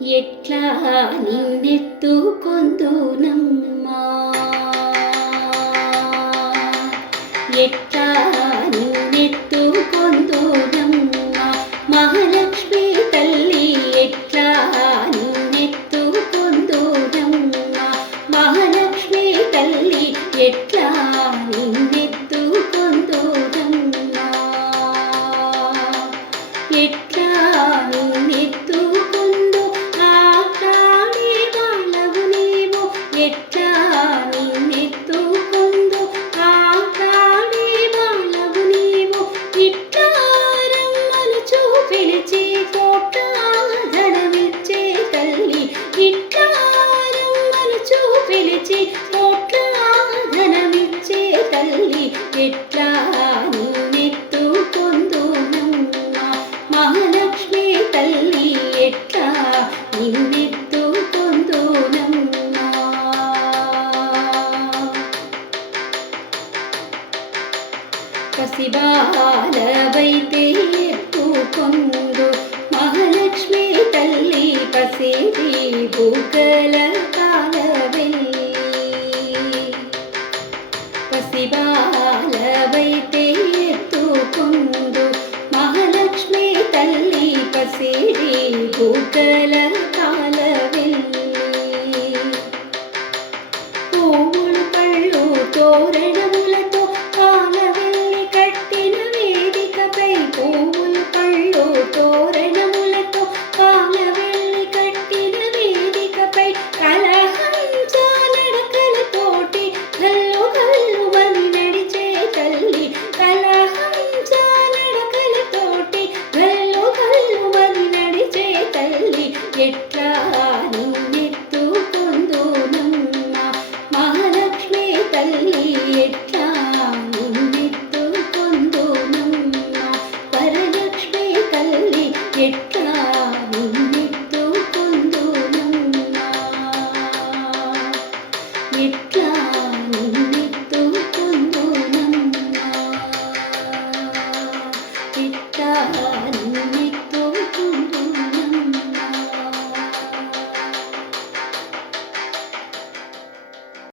ఎట్లా నిన్నెత్తుకొందునమ్మా ఎట్లా నిన్నెత్తుకొందునమ్మా మహాలక్ష్మి తల్లి ఎట్లా నిన్నెత్తుకొందునమ్మా మహాలక్ష్మి తల్లి ఎట్లా నిన్నెత్తుకొందునమ్మా ఎట్లా నిన్నెత్తుకొందు ఆకాడి వాళ్ళవు నీవు ఎట్లా నిన్నెత్తుకొందు ఆకాడి వాళ్ళవు నీవు ఇట్లా రమ్మనుచు పిలిచి కోట్ల ధనమిచ్చే తల్లి ఇట్లా రమ్మనుచు పిలిచి కోట్ల ధనమిచ్చే తల్లి ఎట్లా నిన్నెత్తుకొందునమ్మా మహాలక్ష్మి తల్లి ఎట్లా నిన్నెత్తుకొందునమ్మా పసిబాలవైతే ఎత్తుకొందు మహాలక్ష్మి తల్లి పసిడి బుగ్గల పాలవెల్లి పసిబాలవైతే ఎత్తుకొందు మహాలక్ష్మి తల్లి పసిడి బుగ్గల పాలవెల్లి పువ్వులు పళ్ళు తోరణములతో పాలవెల్లి కట్టిన వేదికపై పువ్వులు పళ్ళు తోరణములతో పాలవెల్లి కట్టిన వేదికపై కలహంస నడకలతోటి గల్లు గల్లుమని నడిచే తల్లి కలహంస నడకలతోటి గల్లు గల్లుమని నడిచే తల్లి ఎట్లా నిన్నెత్తుకొందునమ్మా మహాలక్ష్మి తల్లి ఎట్లా నిన్నెత్తుకొందునమ్మా వరలక్ష్మి తల్లి ఎట్లా నిన్నెత్తుకొందునమ్మా ఎట్లా నిన్నెత్తుకొందునమ్మా ఎట్లా